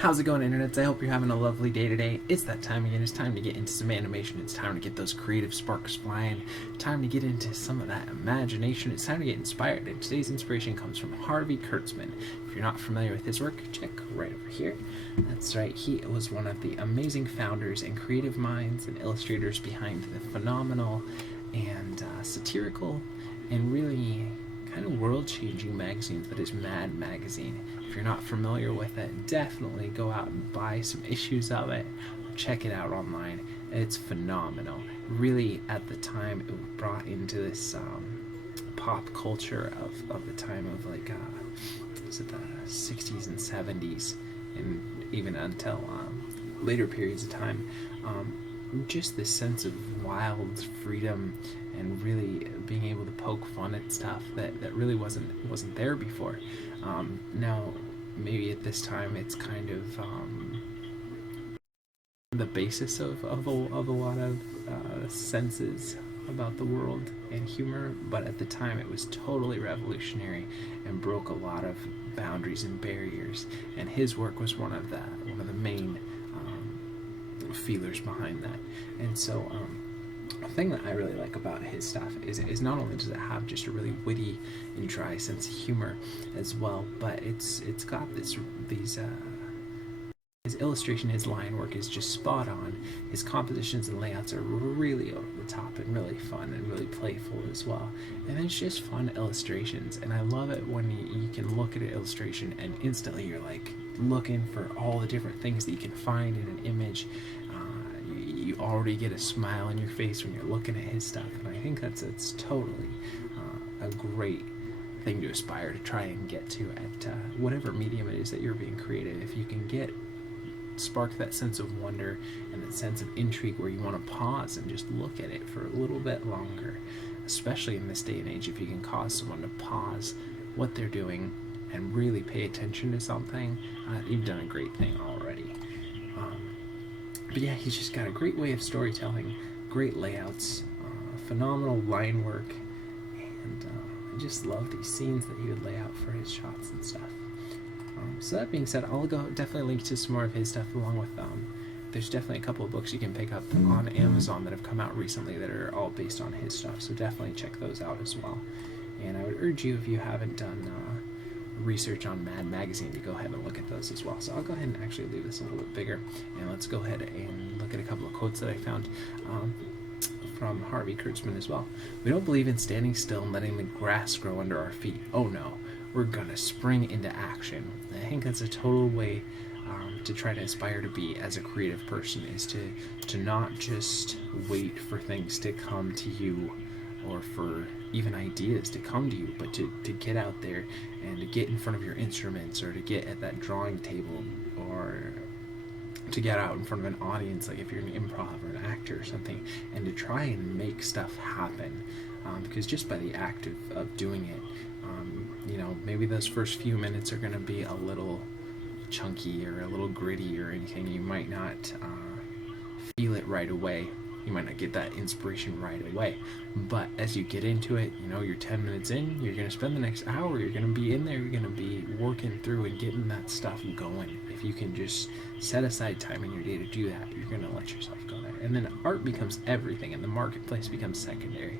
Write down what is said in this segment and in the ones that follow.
How's it going, internets? I hope you're having a lovely day today. It's that time again. It's time to get into some animation. It's time to get those creative sparks flying. Time to get into some of that imagination. It's time to get inspired. And today's inspiration comes from Harvey Kurtzman. If you're not familiar with his work, check right over here. That's right. He was one of the amazing founders and creative minds and illustrators behind the phenomenal and satirical and really kind of world-changing magazine that is Mad Magazine. If you're not familiar with it, definitely go out and buy some issues of it. Check it out online. It's phenomenal. Really, at the time, it brought into this pop culture of the time of like, was it the 60s and 70s, and even until later periods of time. Just this sense of wild freedom and really being able to poke fun at stuff that really wasn't there before. Now, maybe at this time it's kind of the basis of a lot of senses about the world and humor, but at the time it was totally revolutionary and broke a lot of boundaries and barriers. And his work was one of the main feelers behind that. And so a thing that I really like about his stuff is not only does it have just a really witty and dry sense of humor as well, but it's got these his illustration, his line work is just spot on. His compositions and layouts are really over the top and really fun and really playful as well. And it's just fun illustrations, and I love it when you can look at an illustration and instantly you're like looking for all the different things that you can find in an image. You already get a smile on your face when you're looking at his stuff, and I think it's totally a great thing to aspire to try and get to at whatever medium it is that you're being creative. If you can spark that sense of wonder and that sense of intrigue where you want to pause and just look at it for a little bit longer, especially in this day and age, if you can cause someone to pause what they're doing and really pay attention to something, you've done a great thing already. But yeah, he's just got a great way of storytelling, great layouts, phenomenal line work, and I just love these scenes that he would lay out for his shots and stuff. So that being said, I'll definitely link to some more of his stuff along with there's definitely a couple of books you can pick up on Amazon that have come out recently that are all based on his stuff, so definitely check those out as well. And I would urge you, if you haven't done research on Mad Magazine, to go ahead and look at those as well. So I'll go ahead and actually leave this a little bit bigger, and let's go ahead and look at a couple of quotes that I found from Harvey Kurtzman as well. We don't believe in standing still and letting the grass grow under our feet. Oh no, we're gonna spring into action. I think that's a total way to try to aspire to be as a creative person, is to not just wait for things to come to you or for even ideas to come to you, but to get out there and to get in front of your instruments, or to get at that drawing table, or to get out in front of an audience, like if you're an improv or an actor or something, and to try and make stuff happen. Because just by the act of doing it, maybe those first few minutes are going to be a little chunky or a little gritty or anything. You might not feel it right away. You might not get that inspiration right away, but as you get into it, you're 10 minutes in, you're going to spend the next hour, you're going to be in there, you're going to be working through and getting that stuff going. If you can just set aside time in your day to do that, you're going to let yourself go there. And then art becomes everything, and the marketplace becomes secondary.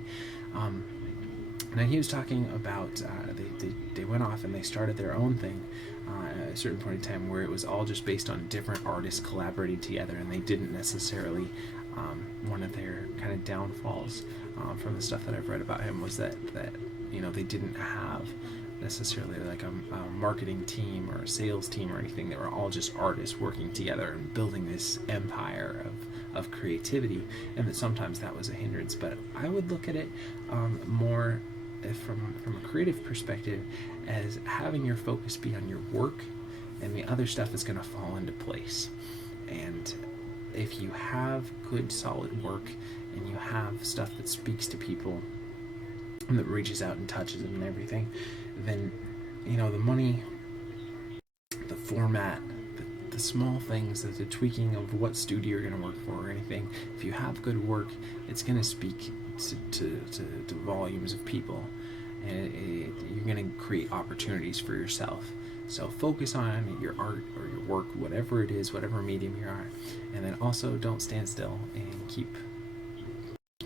Now, he was talking about they went off and they started their own thing at a certain point in time where it was all just based on different artists collaborating together, and they didn't necessarily one of their kind of downfalls from the stuff that I've read about him was that they didn't have necessarily like a marketing team or a sales team or anything. They were all just artists working together and building this empire of creativity, and that sometimes that was a hindrance. But I would look at it more from a creative perspective as having your focus be on your work, and the other stuff is going to fall into place. And if you have good solid work and you have stuff that speaks to people and that reaches out and touches them and everything, then the money, the format, the small things, the tweaking of what studio you're going to work for or anything, if you have good work, it's going to speak to volumes of people, and you're going to create opportunities for yourself. So focus on your art or your work, whatever it is, whatever medium you are, and then also don't stand still and keep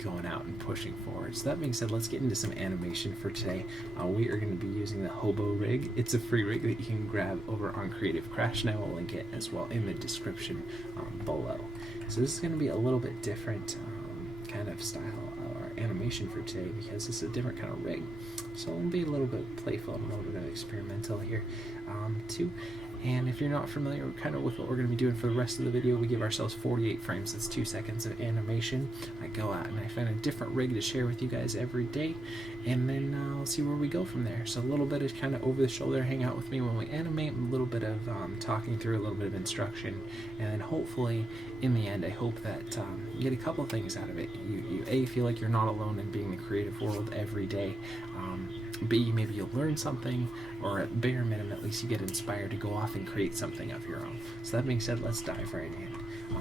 going out and pushing forward. So that being said, let's get into some animation for today. We are going to be using the Hobo rig. It's a free rig that you can grab over on Creative Crash, and I will link it as well in the description below. So this is going to be a little bit different kind of style or animation for today because it's a different kind of rig. So it'll be a little bit playful and a little bit of experimental here too. And if you're not familiar kind of with what we're going to be doing for the rest of the video, we give ourselves 48 frames. That's 2 seconds of animation. I go out and I find a different rig to share with you guys every day, and then I'll see where we go from there. So a little bit of kind of over the shoulder, hang out with me when we animate, a little bit of talking through, a little bit of instruction, and then hopefully in the end I hope that you get a couple things out of it. You A, feel like you're not alone in being the creative world every day. B, maybe you'll learn something, or at bare minimum, at least you get inspired to go off and create something of your own. So that being said, let's dive right in.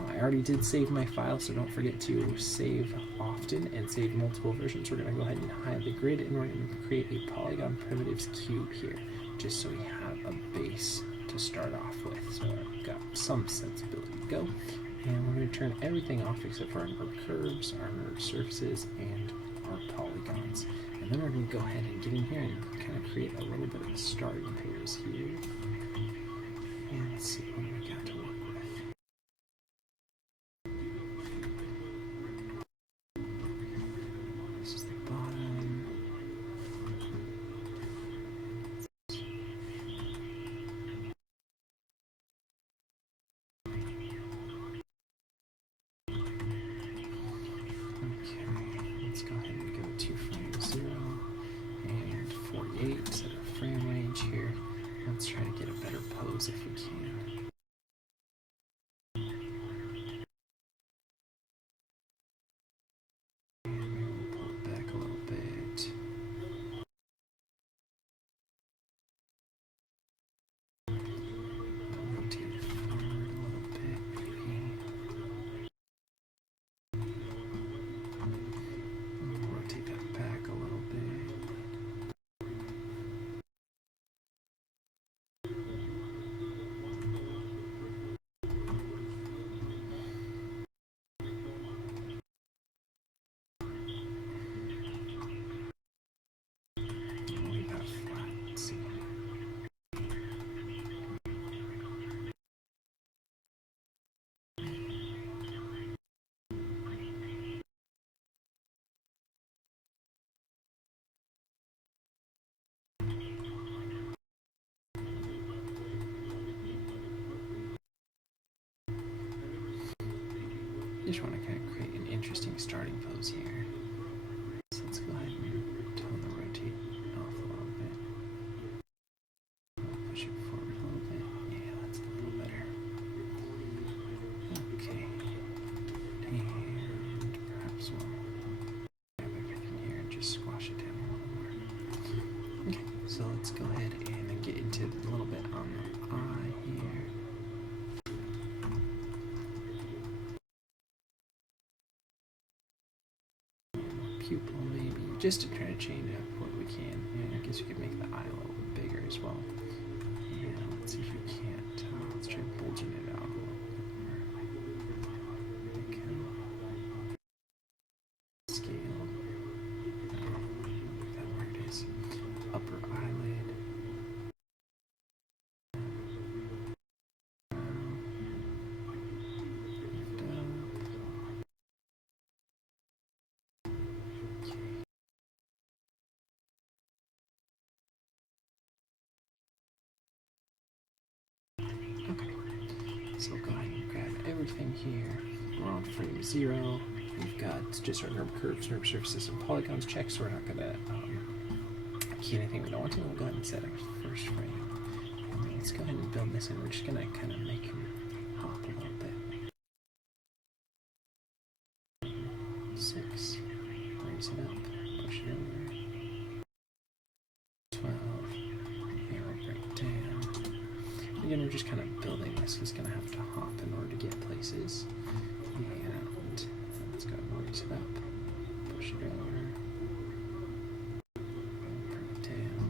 I already did save my file, so don't forget to save often and save multiple versions. We're going to go ahead and hide the grid, and we're going to create a polygon primitives cube here, just so we have a base to start off with. So I've got some sensibility to go, and we're going to turn everything off except for our curves, our surfaces, and our polygons. And then we're going to go ahead and get in here and kind of create a little bit of a starting pose here. And let's see what we got to work with. This is the bottom. Okay, let's go ahead and go to frame 0 and 48, set our frame range here. Let's try to get a better pose if we can. And maybe we'll pull it back a little bit. I'll rotate it forward a little bit, maybe. We'll rotate that back a little bit. Just want to kind of create an interesting starting pose here. So let's go ahead and tone the rotate off a little bit. I'll push it forward a little bit. Yeah, that's a little better. Okay. And perhaps we'll grab everything here and just squash it down a little more. Okay, so let's go ahead and then get into a little bit on the eye here. Pupil maybe, just to try to change up what we can. And I guess we could make the eye a little bit bigger as well. Yeah, let's see if we can't. Let's try bulging it out a little bit more. Okay. Scale. That where it is. Upper eyelid. Lift up. So go ahead and grab everything here. We're on frame 0. We've got just our NURB curves, NURB surfaces, and polygons checked, so we're not going to key anything we don't want to. We'll go ahead and set our first frame. And then let's go ahead and build this in. We're just going to kind of make him hop a little bit. 6. Raise it up. Push it over. 12. Arrow break down. Again, we're just kind of building this. He's going to have to hop in order to get places. And let's go and raise it up. Push it over. And bring it down.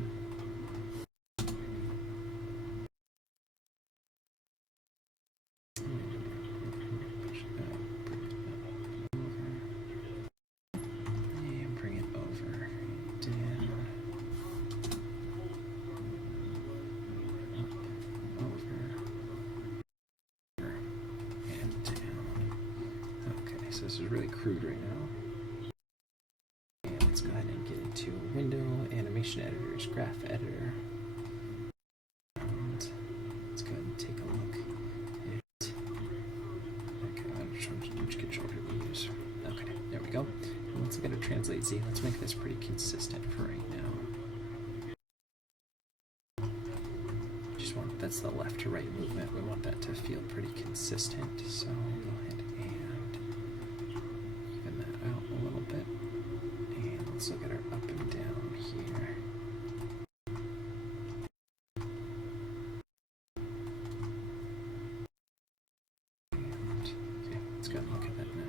so this is really crude right now. And let's go ahead and get into window, animation editors, graph editor. And let's go ahead and take a look at which controller we use. Okay, there we go. And let's look at a translate Z. Let's make this pretty consistent for right now. That's the left to right movement. We want that to feel pretty consistent. So we'll go ahead and even that out a little bit. And let's look at our up and down here. And okay, let's go ahead and look at that now.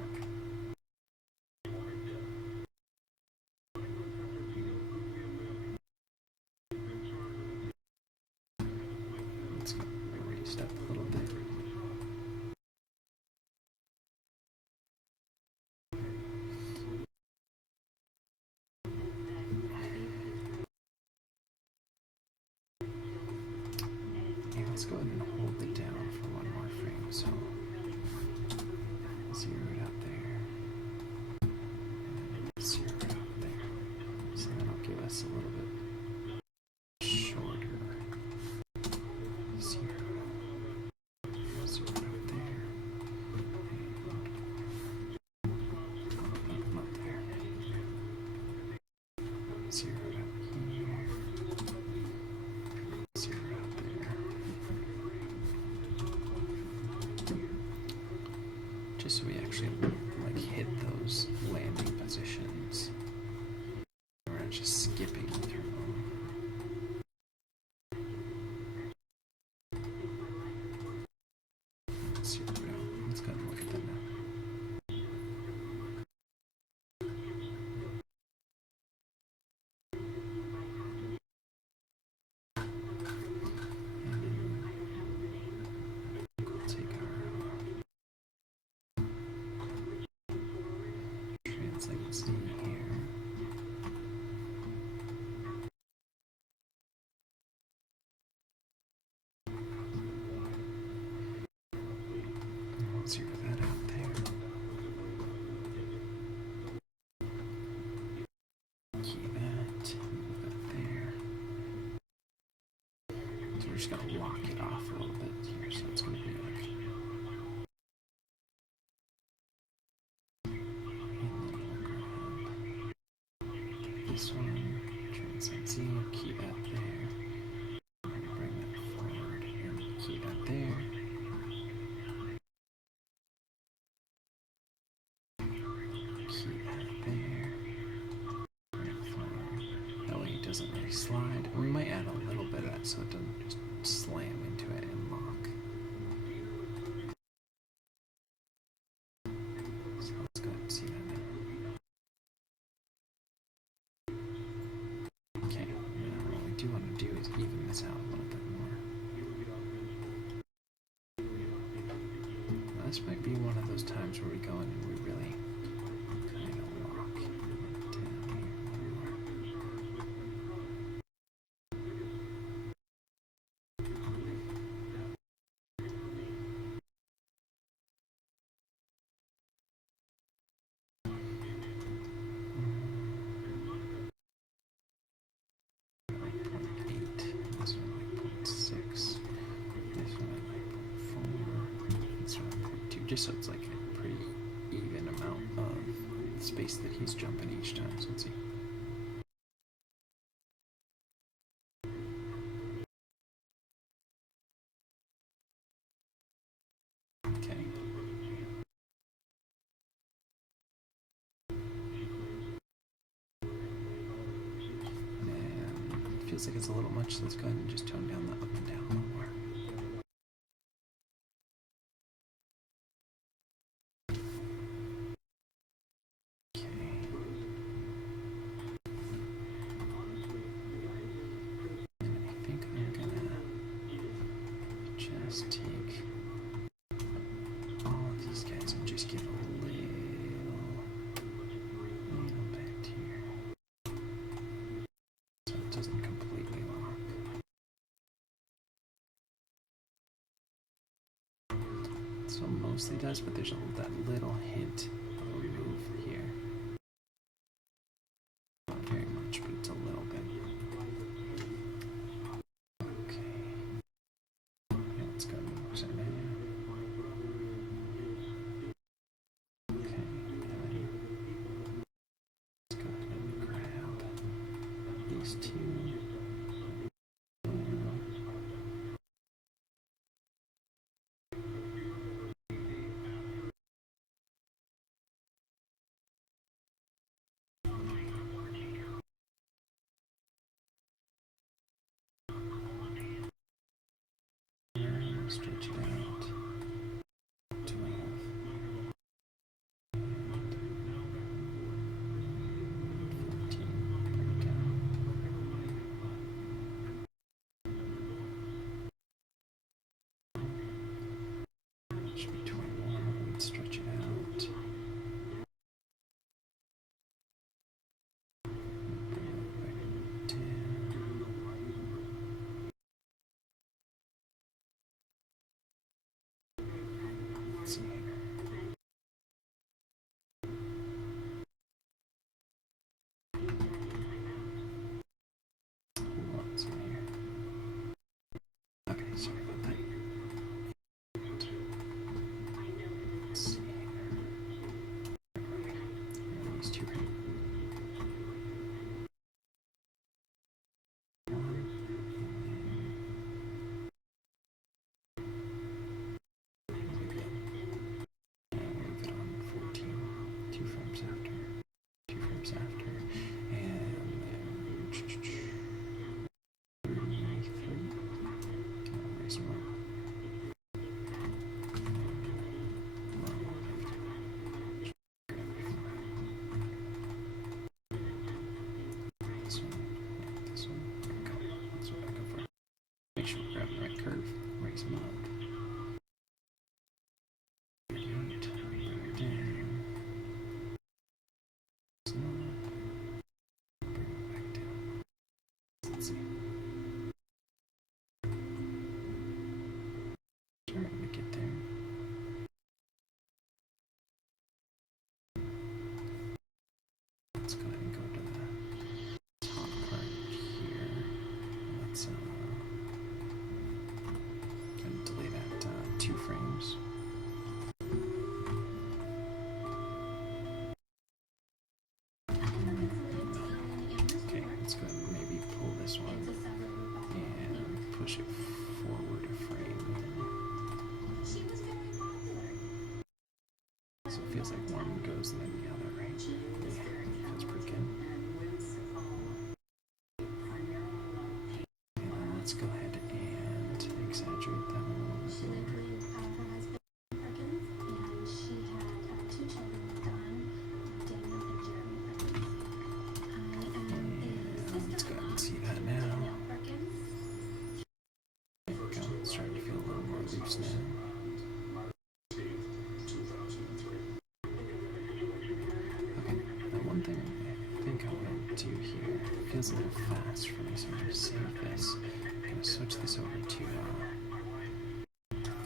Let's go raise up a little bit. And let's go ahead and hold it down for one more frame. So 0 it out there, and 0 it out there. So that'll give us a little bit shorter. 0 out there, and up there. 0 out here, 0 out there. Just so we actually like hit those landing positions. We're not just skipping through them. Let's go ahead and look at that now. And we'll take our translate Z here. We'll zero that out there. Key that, move that there. So we're just going to lock it off a little bit here. So it's going to be like this one, translate Z, key that there. I'm going to bring that forward and key that there. Key that there. Bring it forward. That way it doesn't really slide. And we might add a little bit of that so it doesn't just slam into it and lock. So let's go ahead and see that now. Okay, now what we do want to do is even this out a little bit more. Now, this might be one of those times where we go in and we really kind of lock it down here more. Like 0.8, this one like 0.6, this one like 0.4, this one like 0.2, just so it's like a pretty even amount of space that he's jumping each time. So let's see. Okay. And it feels like it's a little much, so let's go ahead and just tone down the up and down a little more. Okay. And I think I'm gonna just take all of these guys and just give a little bit here, so it doesn't completely lock. It still mostly does, but there's that little hint these two. Stretch it out. 12. Should be 21. We'd stretch it out. Bring it back 10. Let's see. What's in here? Okay, sorry about that. Let's see here. These two right. Leave it on 14. 2 frames after. 2 frames after. And then 33. Erase them all. This one. Yeah, this one. Okay. That's what I go for. Make sure we grab the right curve. Raise them up. Bring it down. Raise them up. Bring it back down. Let's see. Starting to get there. Let's go ahead and go to the top part here. Let's kind of delay that 2 frames. Okay, let's go ahead and maybe pull this one and push it forward a frame. So it feels like one goes and then the other, right? Yeah, feels pretty good. And then let's go ahead and exaggerate that a little bit more. And let's go ahead and see that now. There we go. It's starting to feel a little more loose now. Okay, the one thing I think I'm going to do here feels a little fast for me, so I'm going to save this. I'm going to switch this over to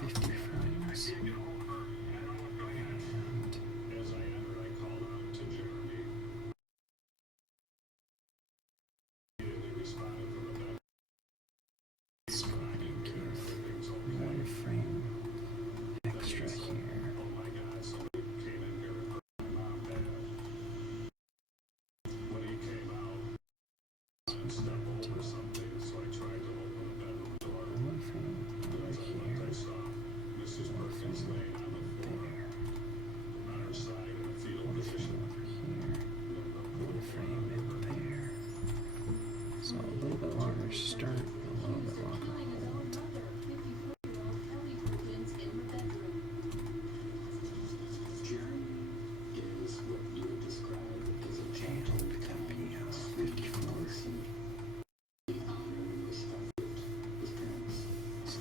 50 frames. And let's go ahead and give 1 frame extra here. So a little bit longer start, a little bit longer hold. And I'll pick up a 54. So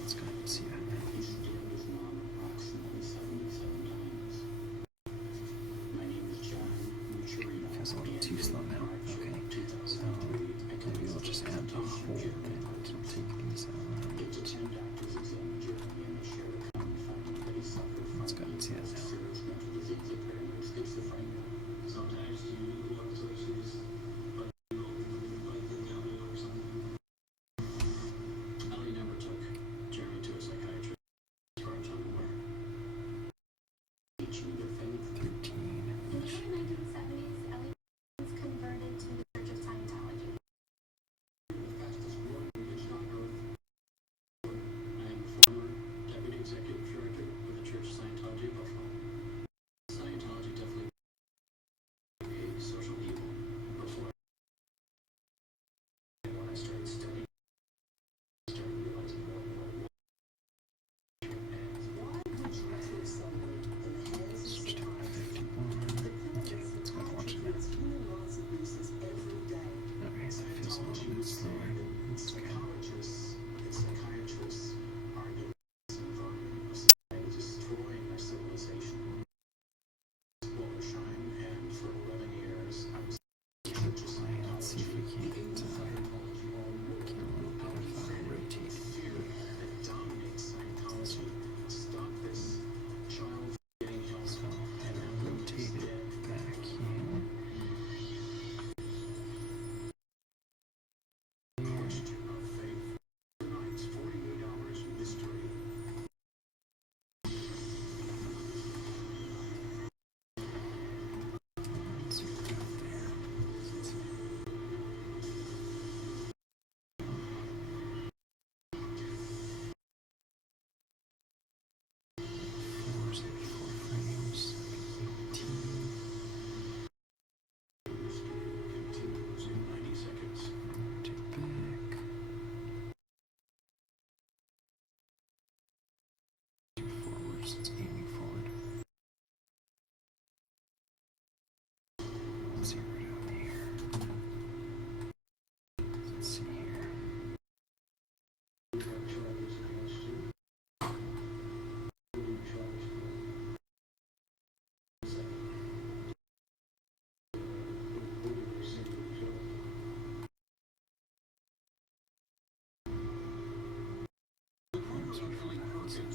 see right over here. Let's see here.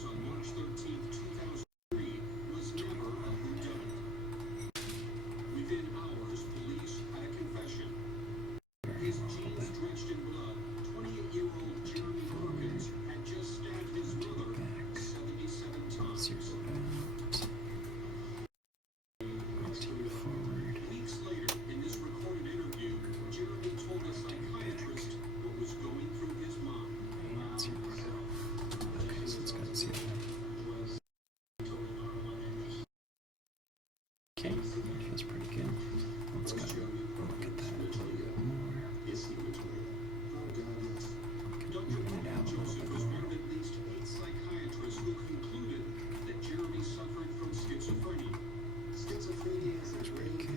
On March 13th, 2003, was never a whodunit. Within hours, police had a confession. His jeans drenched in blood, 28-year-old Jeremy Perkins had just stabbed his mother 77 times. Weeks later, in this recorded interview, Jeremy told a psychiatrist what was going through his mind. Okay, so let's go and see that. Okay, feels pretty good. Let's go look at that a little bit more. Moving it out a little bit more. At least 8 psychiatrists who concluded that Jeremy suffered from schizophrenia. Schizophrenia is a Pretty good.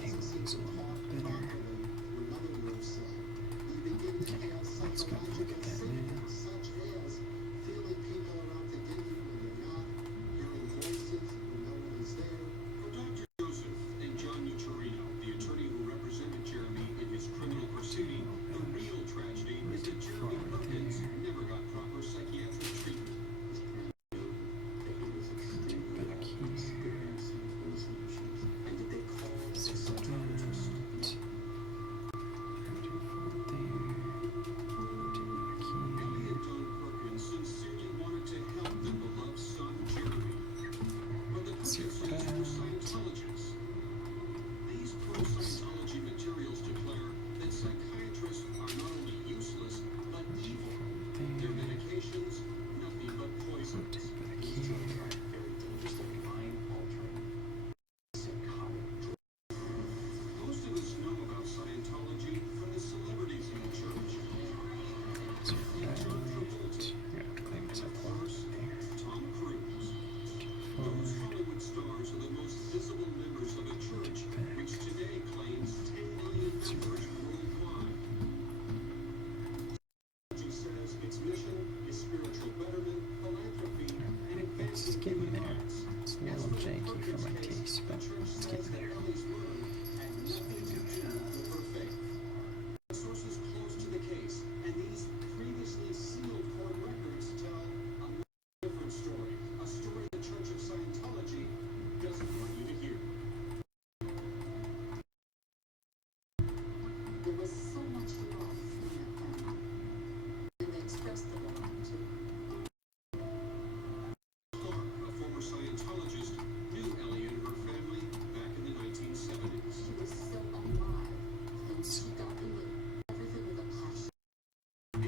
Penguin's a little better. Okay, let's go look at that now. For Dr. Joseph and John Nucciarino, the attorney who represented Jeremy in his criminal proceeding, the real tragedy is that Jeremy Perkins never got proper psychiatric treatment. Back here. Zip it out. Ellie and Don Perkins sincerely wanted to help their beloved son, Jeremy. But the Perkinses were Scientologists. These pro-Scientology materials declare that psychiatrists are not only useless, but evil. Their medications, nothing but poisons. Back here. Most of us know about Scientology from the celebrities in the church. Zip it out. I'm gonna have to clean this up a lot. There. Tom Cruise. Those Forward. Hollywood stars are the most visible members of a church which today claims 10 million members worldwide. She says its mission is spiritual betterment, philanthropy, and It's advancing getting human there. rights. It's a little janky for my taste, but it's getting there. Ellie's word had nothing to do with her faith. Sources close to the case, and these previously sealed court records tell a different story. A story the Church of Scientology doesn't want you to hear. There was so much love in that family, and they expressed the love to Clark, a former Scientologist, knew Ellie and her family back in the 1970s. she was so alive, and she got into everything with a passion.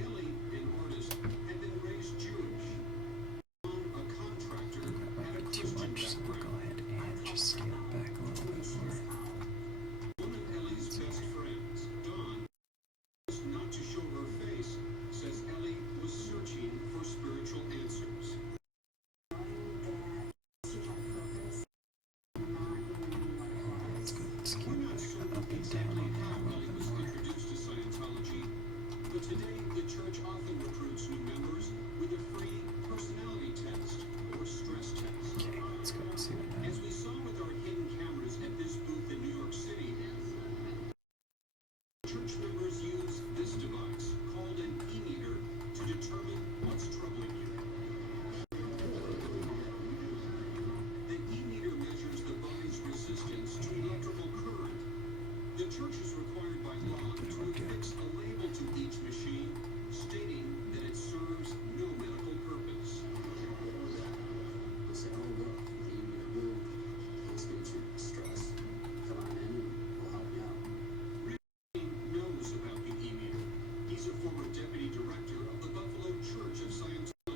Ellie, an artist, had been raised Jewish. John, a contractor, That might had a be too Christian much, so we'll go background. ahead and just scale it back a little bit more. One of Ellie's best friends, Dawn, just not to show her face, says Ellie was searching for spiritual answers. Let's go and scale We're not back certain up and down exactly in there how a little Ellie bit was more. introduced to Scientology, but today the church often recruits new members with a free personality test or stress test. Okay, let's go and see what As that. we saw with our hidden cameras at this booth in New York City, church members use this device called an e-meter to determine what's troubling you. The e-meter measures the body's resistance to electrical current. The church is required by law to affix a label to each machine stating that it serves no medical purpose. They say, oh, look, the e-meter moved. It's going to stress. Come on in and we'll help you out. He knows about the e-meter. He's a former deputy director of the Buffalo Church of Scientology.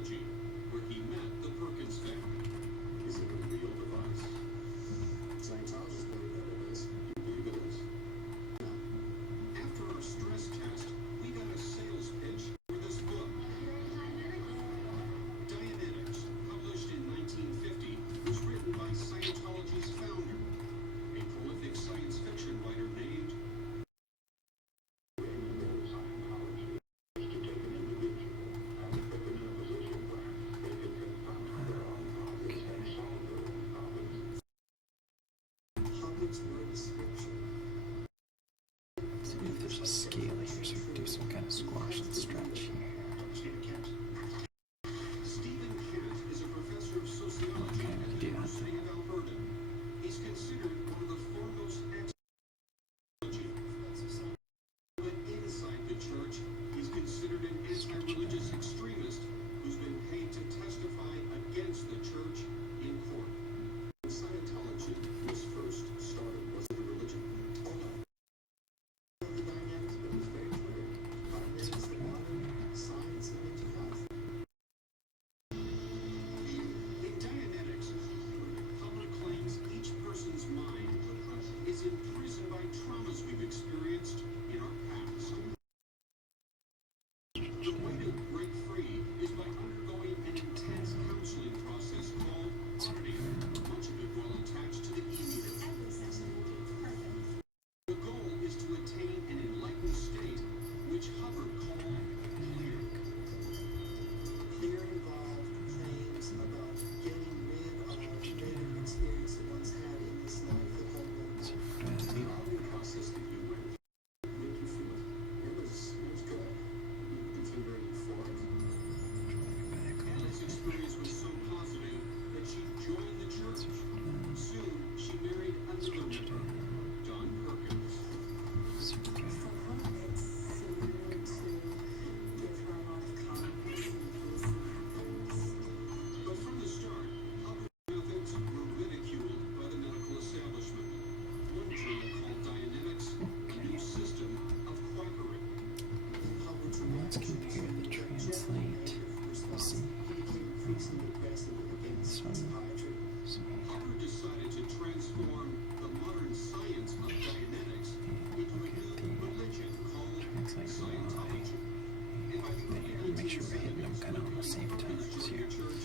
increasingly aggressive against psychiatry. Hubbard decided to transform the modern science of Dianetics into a new religion called Scientology. And by the early Make sure we're hitting them 1970s, kind of on the same when times Hubbard here. joined the church,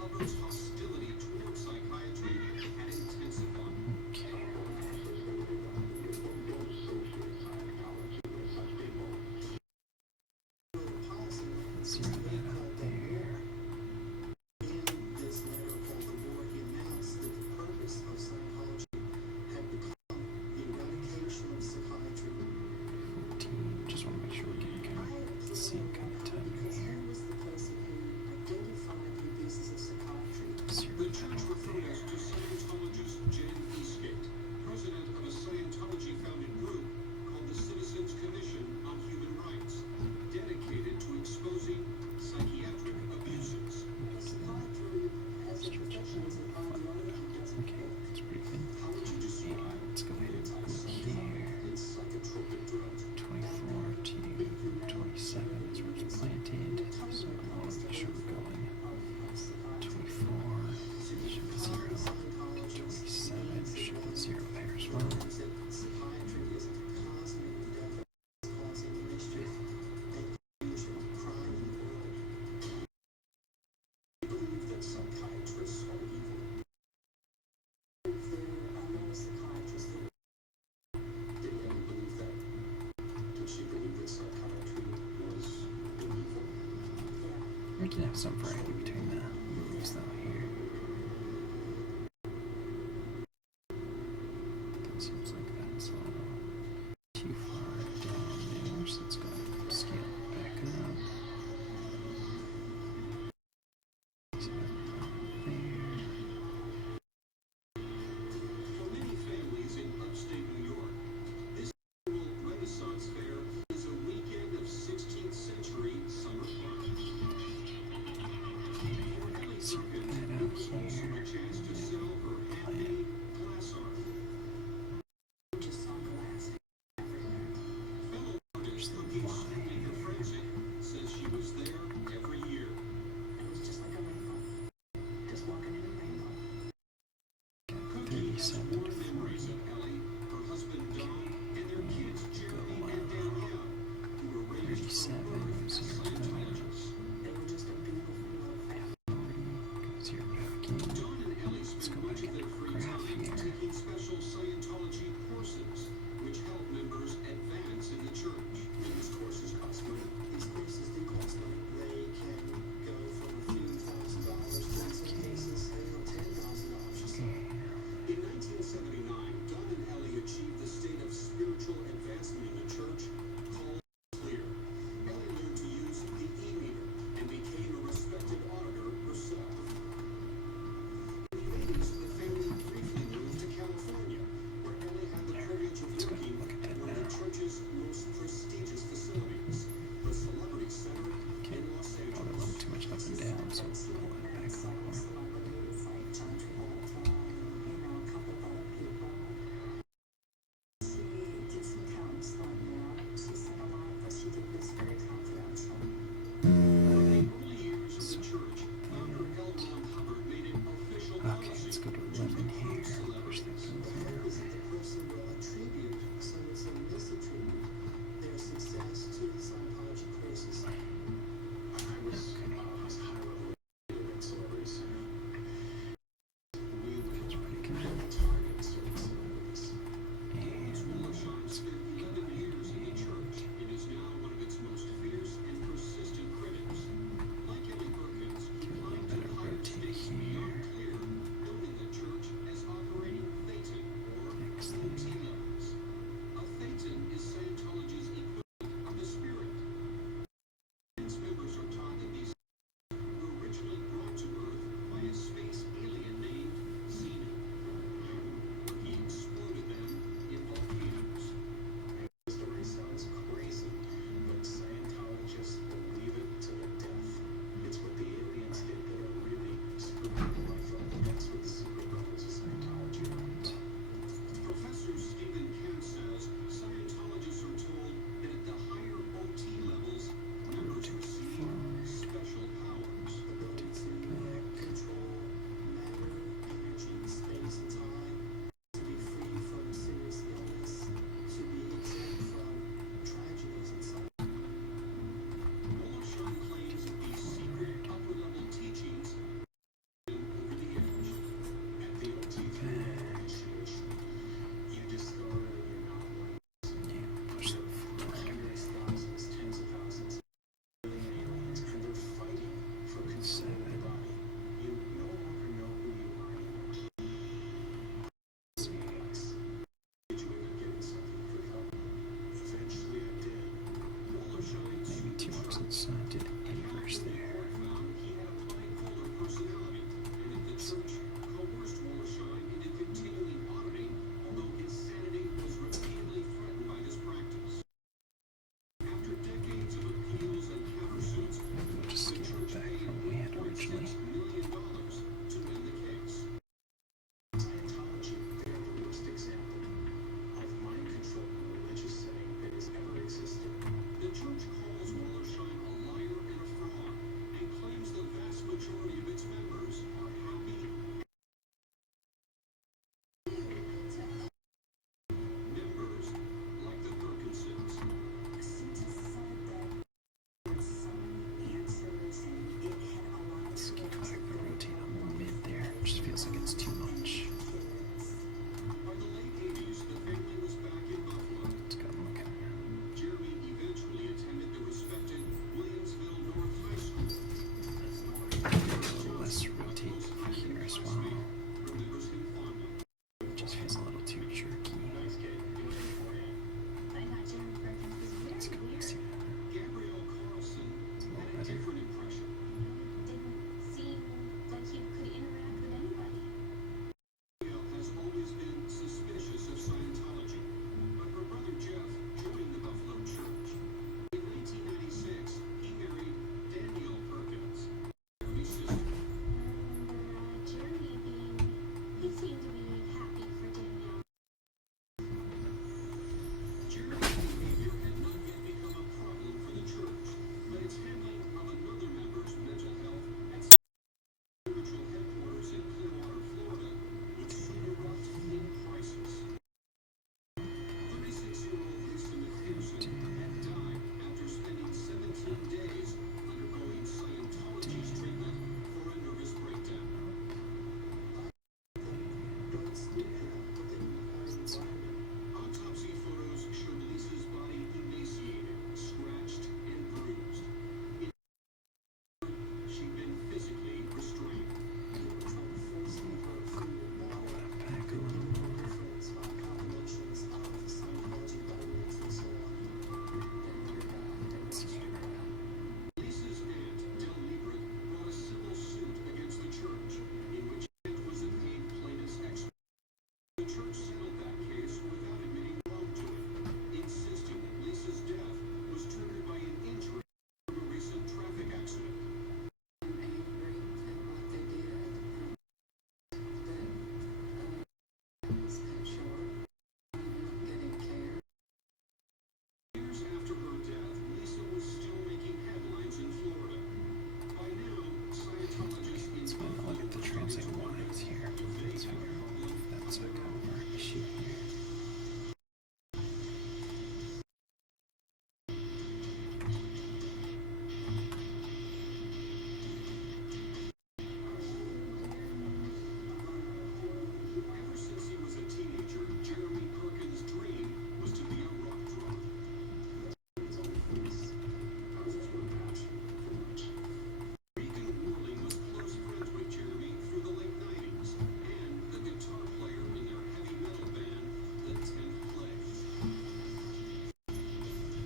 Hubbard's hostility toward psychiatry had intensified. Okay. Zero that out there. In this letter called The War, he announced that the purpose of Scientology had become the eradication of psychiatry. 14. Just want to make sure we're getting kind of the same kind of timing Because he here. was the person who identified the abuses of psychiatry. Zero The that church out referred there. us to Scientologist Jan Eastgate, president of a Scientology-founded group called the Citizens Commission on Human Rights, dedicated to exposing psychiatric abuses. Psychiatry as a profession is an ideology that doesn't Okay, work. that's pretty good. How would you describe Let's go ahead and go here. and psychotropic drugs? 24 to 27 is where it's planted. So I want to make sure we're going. 24 should be 0. 27 should be 0 there as well. Psychiatry is a cosmic endeavor causing mischief and creation of crime in the world. I believe that psychiatrists are evil. There are no psychiatrists that Did Ellie believe that? Did she believe that psychiatry was evil? We can have some variety between the moves though here. That seems like that's a little too far down there, so let's go ahead and scale it back up. So there. For many families in upstate New York, this annual Renaissance Fair is a weekend of 16th century summer fun. For Ellie Zero Perkins, that it out was also here. a chance to sell her handmade glass art. Just saw glass everywhere. Fellow artist Cookie Maker Frenzy says she was there every year. It was just like a rainbow. Just walking in a rainbow. Cookie has 37 warm to memories 40. of Ellie, her husband Don, and their kids Jeremy and Danielle, who were raised from 37, birth as 0 Scientologists. They were just a beautiful little family. 40, 0 back in. Don and Ellie Let's spend go much back of their into free graph time here. taking special Scientology courses, which help members advance in the church. These courses cost money. these courses do cost money. They can go from a few $1,000 to in some cases, $10,000 or so. In 1979, Don and Ellie achieved the state of spiritual advancement in the church called Clear. Ellie learned to use the e-meter and became a respected auditor herself. In the 80s, the family briefly moved to California, where Ellie had the privilege of Let's go working look at that at one of the now. church's most prestigious facilities, the Celebrity Center Okay, in Los probably a Angeles. little too much up and down, so we'll pull that back a little more. Celebrities like John Travolta and, a couple of other people. She did some talent stuff there. She said a lot, but she did this very confidential. In the early years of the church, founder L. Ron Hubbard made it official Okay, policy let's go to to 11 recruit here. Push celebrities. that The over hope there. is that the person will attribute, so it's a misattribute, their success to the Scientology courses. I was high level at Celebrity Center. We That's pretty good. target certain celebrities. And Willershon spent 11 years in the church and is now one of its most fierce and persistent critics. Like Ellie Perkins, he do a little climbed bit to of higher rotate stakes beyond here. Clear, building the church as author feels like it's too much. By the late 80s, the family was back in Buffalo. Let's go look at it. Jeremy eventually attended the respected Williamsville North High School. Let's rotate over here as well. Remembers him fondly. It just feels a little too jerky. Nice kid. Doing it for you. I thought Jeremy Perkins was Let's go very see weird. that. Gabrielle Carlson It's a had little a better. different impression. Didn't seem like he could interact with anybody. Gabrielle has always been suspicious of Scientology, but her brother Jeff joined the Buffalo Church. In 1996, he married Danielle Perkins, Jeremy's sister. Jeremy he seemed to be happy for Danielle. Jeremy's behavior had not yet become a problem for the church, but its handling of another member's mental health at spiritual headquarters in Clearwater, Florida, would soon erupt in crisis. 36-year-old Lisa McPherson had died after spending 17 days undergoing Scientology's treatment for a nervous breakdown. Autopsy photos showed Lisa's body emaciated, scratched, and bruised. She'd been physically restrained. Back a little more. Let's see here. Lisa's aunt, Del Libra, brought a civil suit against the church, in which it was a named plaintiff's expert. The church settled that case without admitting wrongdoing, insisting that Lisa's death was triggered by an injury from a recent traffic accident. Years after her death, Lisa was still making headlines in Florida. By now, Scientologists in Let's look Buffalo at the were trying to transit wonder lines here. if they Let's had a figure out problem. if that's a cover issue here. Ever since he was a teenager, Jeremy Perkins' dream was to be a rock drummer. Regan Worley was close friends with Jeremy through the late 90s, and the guitar player in their heavy metal band, the 10th Plague.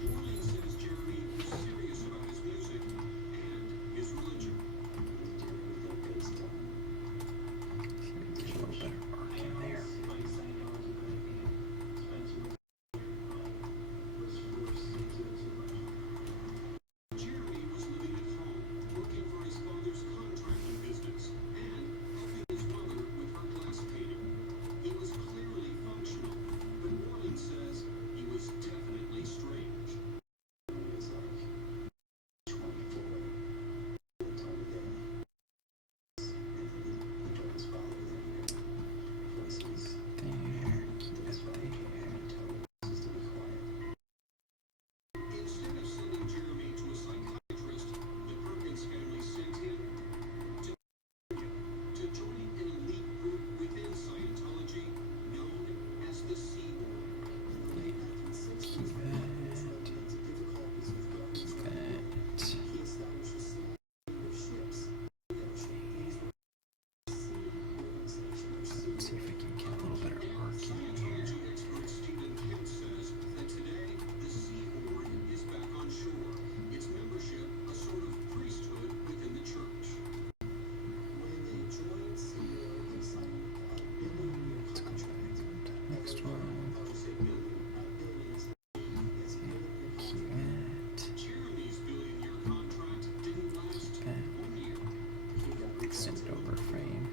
Worley says Jeremy was serious about his music and his religion. There's a little bit of arc in there. Jeremy was living at home, working for his father's contracting business, and helping his mother with her glass painting. He was clearly functional, but Worley says he was definitely strange. There, keep it there. Instead of sending Jeremy to a psychiatrist, the Perkins family sent him to joining an elite group within Scientology known as the Sea Org. Keep that. Keep that. Let's see if we can get a little bit of arc in here. Scientology expert Stephen Kent says that today the Sea Org is back on shore. Its membership a sort of priesthood within the church. Let's go back to the next one. Keep it. Jeremy's billion-year contract didn't last That. 1 year. Extend it over frame.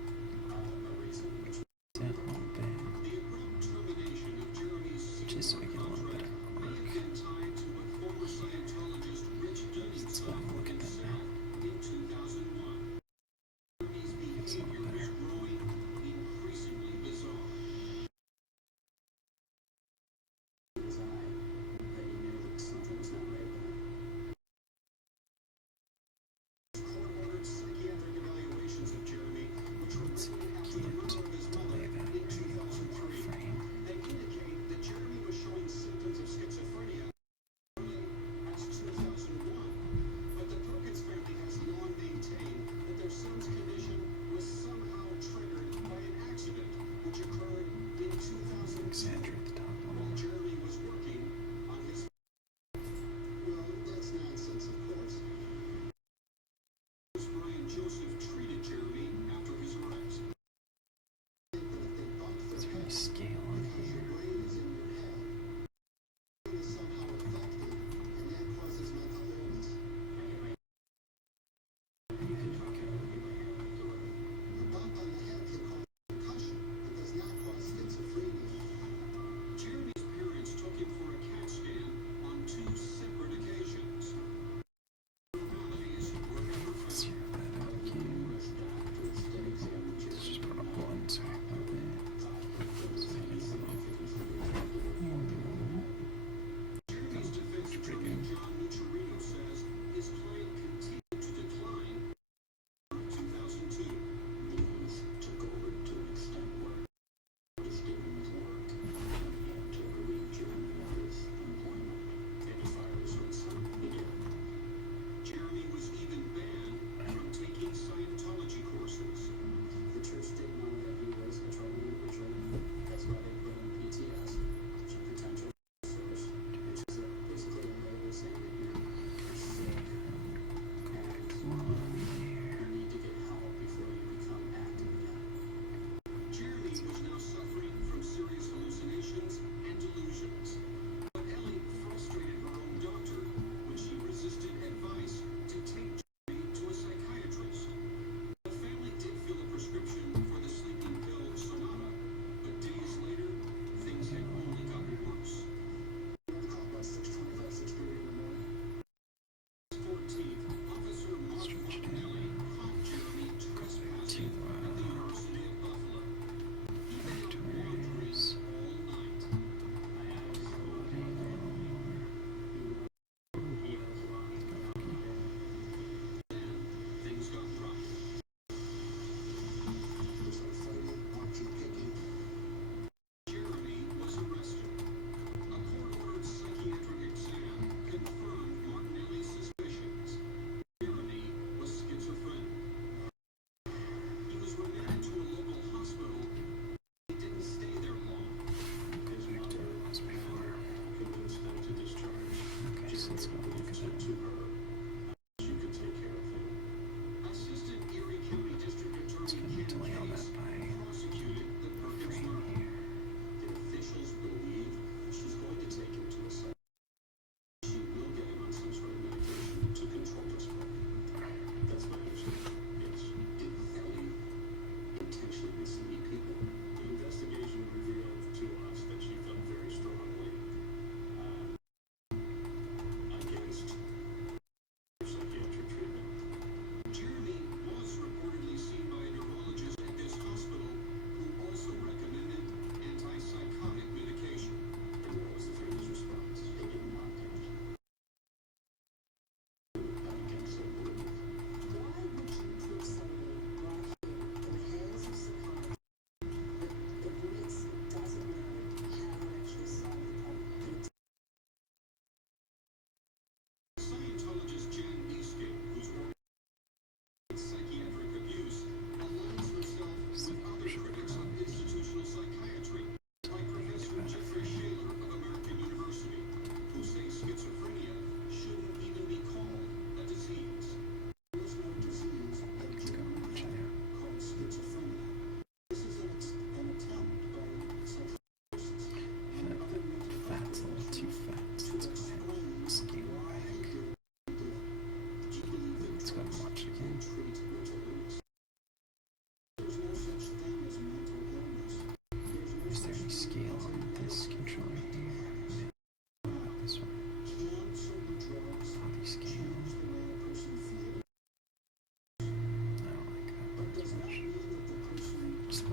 That little bit. The abrupt termination of Jeremy's Just so we get a little bit contract of may arc. have been tied to what former Scientologist Rich Dunning Let's saw go for look at that himself now. in 2001. Jeremy's It's a little behavior was better. growing increasingly bizarre. Court-ordered psychiatric evaluations of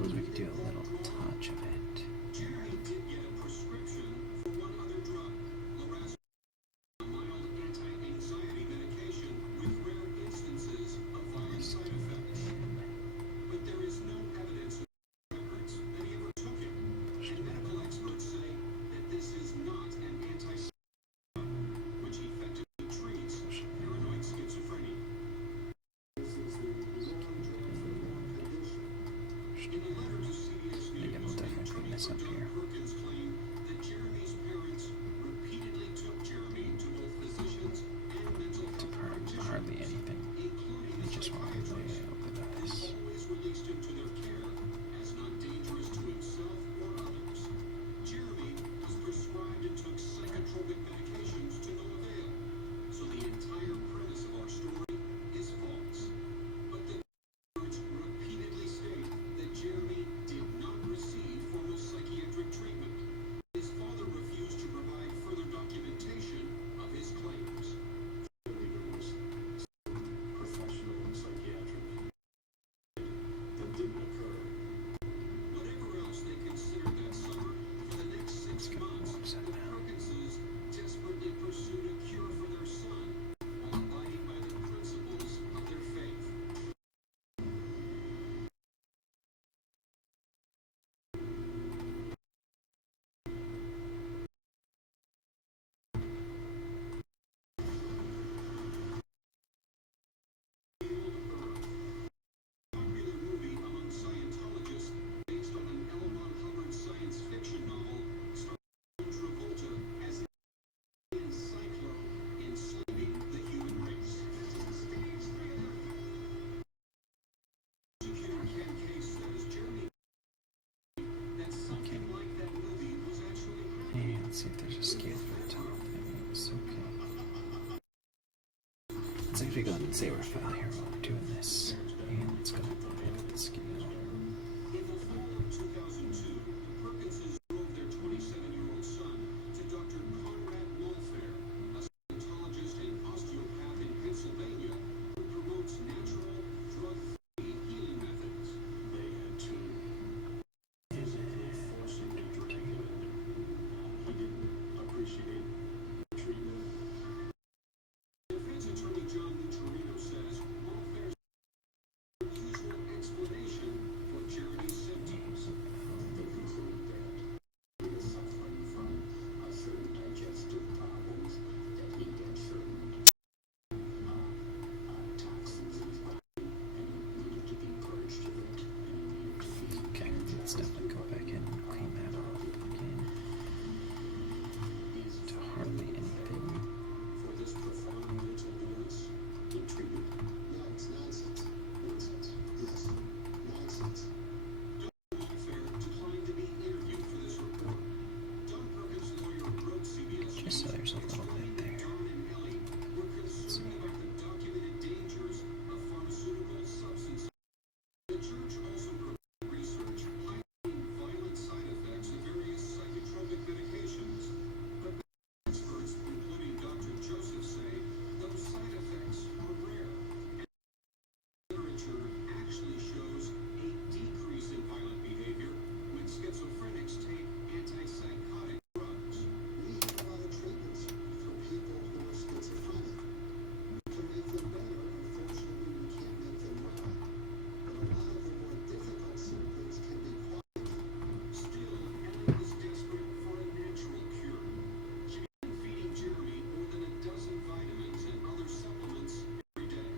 suppose we could do a little touch of it. Jeremy did get a prescription for one other drug, lorazepam, a mild anti-anxiety medication with rare instances of violent side effects. But there is no evidence of records that he ever took it, and medical experts say that this is not an antipsychotic, which effectively treats paranoid schizophrenia. This is the long drug for one condition. In a letter to CBS Maybe News, we'll definitely clean this up Doug here. Perkins claimed that Jeremy's parents repeatedly took Jeremy to both physicians and mental To health practitioners, hardly anything. including They just want to lay psychiatrists, over the and ice. always released him to their care as not dangerous to himself or others. Jeremy was prescribed and took psychotropic medications to no avail, so the entire premise of our story is false. But the records repeatedly state that Jeremy did not receive formal psychiatric treatment. His father refused to provide further documentation of his claims. Clearly, there was some professional and psychiatric that didn't occur. Whatever else they considered that summer, for the next 6 months, upset the now. Perkinses desperately pursued a cure for their son while abiding by the principles of their faith. Popular movie among Scientologists based on an L. Ron Hubbard science fiction novel starring Travolta as an alien cyclone enslaving the human race. Prosecutor Ken Case says Jeremy that something like that movie was actually happening. And let's see if there's a scale for the top. Maybe it's okay. Let's actually go ahead and save our file here while we're doing this. And let's go ahead and edit the scale. In the fall of 2002, the Perkinses drove their 27-year-old son to Dr. Conrad Walfair, a Scientologist and osteopath in Pennsylvania who promotes natural, drug-free healing methods. They had to physically force him to drink it. He didn't appreciate the treatment. Defense attorney John Lutorino says Walfair's usual explanation for Jeremy's symptoms. They conclude that he is suffering from certain digestive problems, that he had certain toxins in his body, and he needed to be purged of it, and he needed to be Okay, let's definitely go back in and clean that off again. To hardly anything. For this profound mental illness, he treated No, it's nonsense. Nonsense. Yes. Nonsense. Walfair declined to be interviewed for this report. Doug Perkins' lawyer wrote CBS Just so there's a little explaining bit that there. Don and Ellie were concerned about the documented dangers of pharmaceutical substances. The church also provided research highlighting violent side effects of various psychotropic medications. But experts, including Dr. Joseph, say those side effects are rare. Literature actually shows a decrease in violent behavior when schizophrenics take antipsychotic drugs. We have a lot of treatments for people who are schizophrenic. To make them better, unfortunately, we can't make them well. But a lot of the more difficult symptoms can be quite. Still, Ellie was desperate for a natural cure. She began feeding Jeremy more than a dozen vitamins and other supplements every day.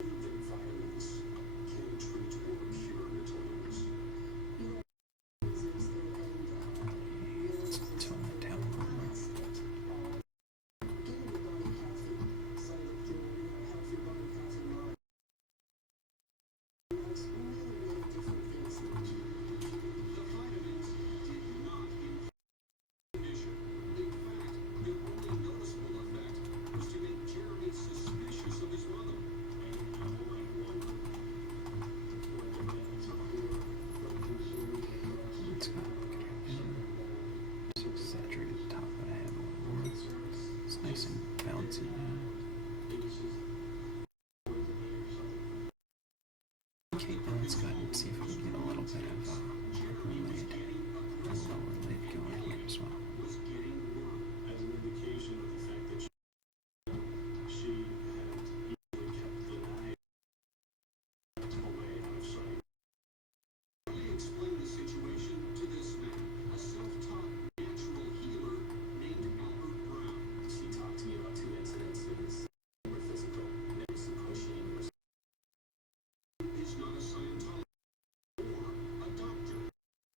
The vitamins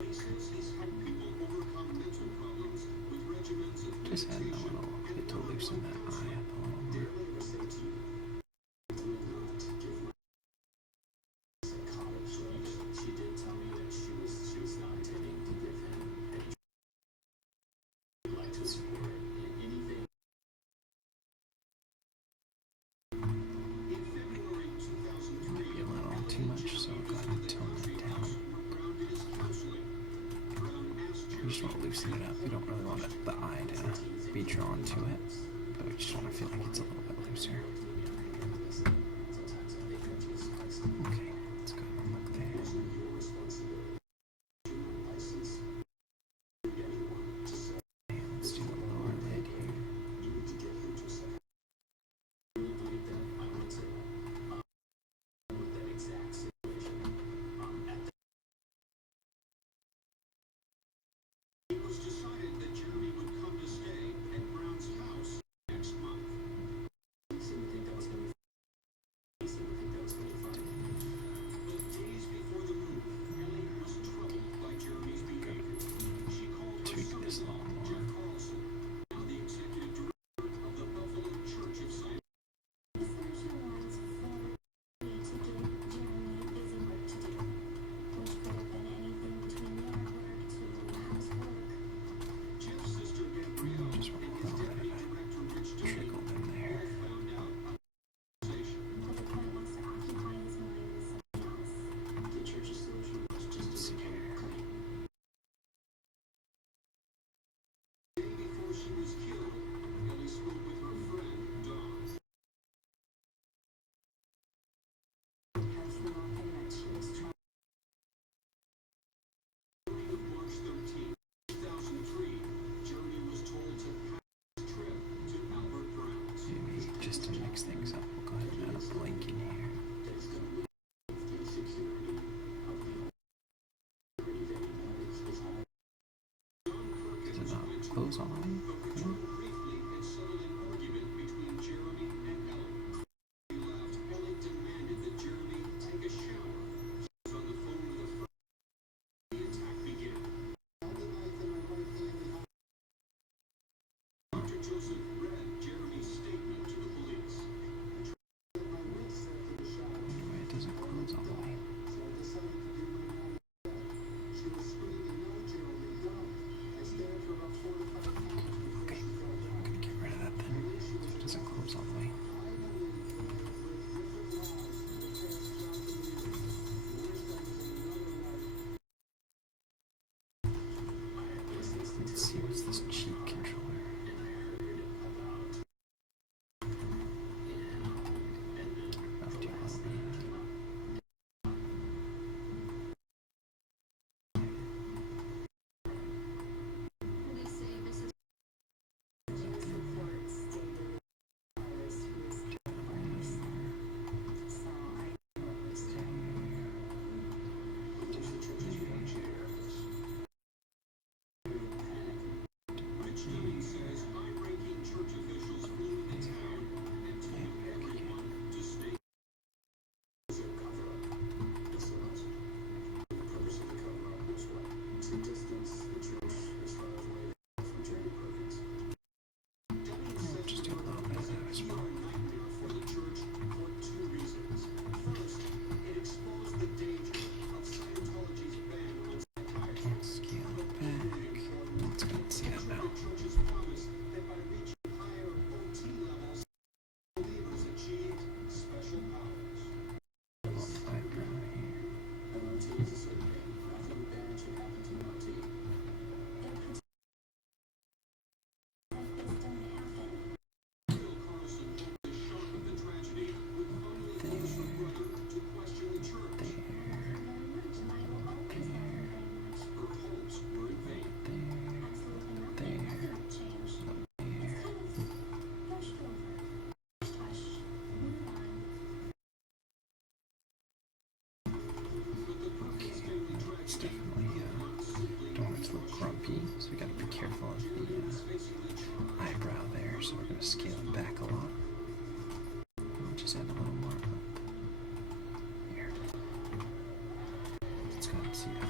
He says he's helped people overcome mental problems with regimens of Just adding a meditation little and bit to loosen that eye up a little Dear more. Lady say to you, do not give my psychotic drugs. She did tell me that she was not intending to give him any. He'd like to support anything. In February 2003, Might be a little too much, so I'll go ahead and tone it down. where Brown did his counseling. Brown asked We just want to loosen it up. We don't really want the eye to be drawn to it, but we just want to feel like it's a little bit looser. Okay, let's go ahead and look there. Your responsibility. Your license. Anyone to say Okay, let's do the lower lid here. you need to get him to say. I really believe that I went to with that exact situation. At the it was decided that Jeremy would come to stay at Brown's house next month. he seemed to think that was going to be fun. But days before the move, Ellie was troubled by Jeremy's behavior. She called her Tweak this a son-in-law, little Jeff more. Carlson, now the executive director of the Buffalo Church of Science. The spiritual lines for me to give Jeremy busy work to do, which could have been anything between yard work to housework. Jeff's sister Gabrielle Just and want a his little deputy bit of director Rich a Dooley trickle in there. both found out about the conversation. But the point was to occupy his mind with something else. The church's solution was just to See here. The day before she was killed, Ellie spoke with her friend, Dawn. Has nothing that she was trying Morning of March 13, 2003, Jeremy was told to pack his trip to Albert Brown's. Maybe just to mix things up, we'll go ahead and add a blink in here. that is going to lead to the security of the security that he knows is high. John Does Perkins it not went to close all the way? but returned briefly and settled an argument between Jeremy and Ellie. He left. Ellie demanded that Jeremy take a shower. She was on the phone with a friend. The attack began. Held the knife in my right hand behind Dr. Joseph read Jeremy's statement to the police. my wrist after the shower. Anyway, it doesn't close all the way. So I decided to do my mom instead. She was screaming, "No, Jeremy, don't." I stared for about 4 to 5 times before Okay, she fell I'm down. gonna get rid of that then. So it doesn't close all the way. I believe that I have lived different lives in the past 1,000 years. The worst I was in another life. I had listened to Let's see, what's this cheek controller? and I heard about I'll do all of that. Police say Mrs. News reports stated virus who is virus. So I was There's the church's wheelchair efforts. Rich Dooley says high-ranking church officials flew into town and told everyone to stay. It's a cover-up. It's not. The purpose of the cover-up was what? To distance the church as far away from Jeremy Perkins. Dunning says Just do a the little bit of is a that as PR well. nightmare for the church for 2 reasons. First, it exposed the danger of Scientology's ban on psychiatry. Scale it back. Let's go and see that now. The church's promise that by reaching higher OT levels, believers achieved special powers. A little eyebrow here. An OT is a certain thing. Nothing bad should happen to an OT. this don't happen. Bill Carlson hoped the shock of the tragedy would finally force her brother to question the church. There, Very much, and I will always love her very much. Her hopes were in vain. there, Absolutely nothing. Nothing will change. there. It's kind of brushed over. Hush. Move on. But the Perkins family It's tragedy definitely, not simply don't want it to look grumpy, so we gotta be careful of the facing the charge. eyebrow there, so we're gonna scale it back a lot. And just add a little more up here. Let's go ahead and see that.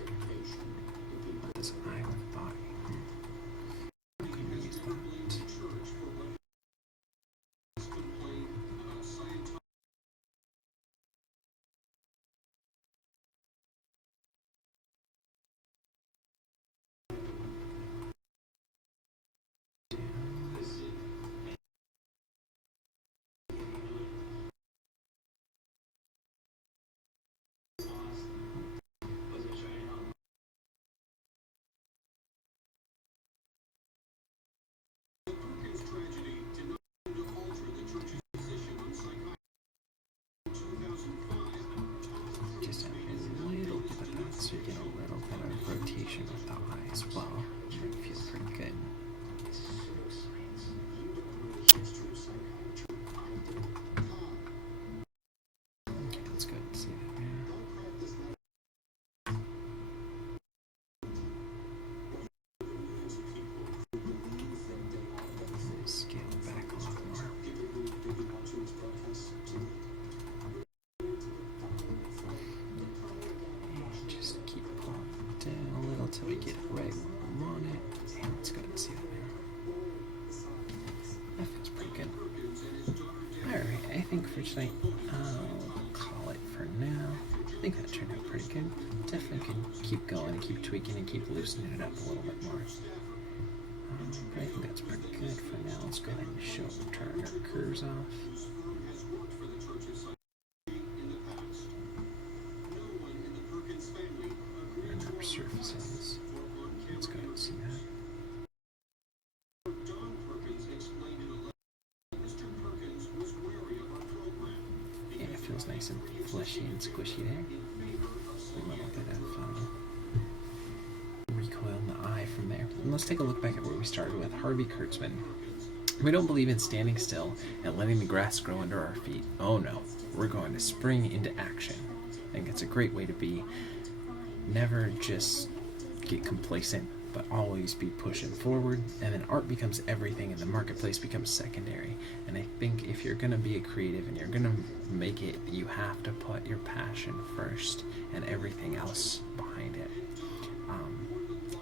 animation. This eye with body. I'm gonna use that. Perkins tragedy did not seem to alter the church's position on psychiatry. In 2005, Just add a little bit of that so you get a little bit of rotation with the eye as well. It feels pretty good. Okay, that's good. See that there? Scale it back a lot more. And just keep pulling it down a little till we get it right where we want it. And let's go and see that there. That feels pretty good. Alright, I think for tonight, I'll call it for now. I think that turned out pretty good. Definitely can keep going and keep tweaking and keep loosening it up a little bit more. But I think that's pretty good for now. Let's go ahead and turn our curves off. And our surfaces. Let's go ahead and see that. Don Perkins explained in a letter that Mr. Perkins was wary of our program. Yeah, it feels nice and fleshy and squishy there. A little bit of recoil in the eye from there. And let's take a look back at where we started with Harvey Kurtzman. We don't believe in standing still and letting the grass grow under our feet. Oh no, we're going to spring into action. I think it's a great way to be. Never just get complacent, but always be pushing forward. And then art becomes everything and the marketplace becomes secondary. And I think if you're going to be a creative and you're going to make it, you have to put your passion first and everything else behind it.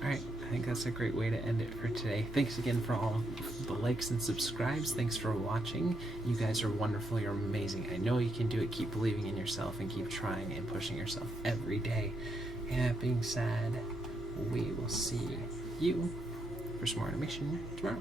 Alright, I think that's a great way to end it for today. Thanks again for all the likes and subscribes. Thanks for watching. You guys are wonderful. You're amazing. I know you can do it. Keep believing in yourself and keep trying and pushing yourself every day. And that being said, we will see you for some more animation tomorrow.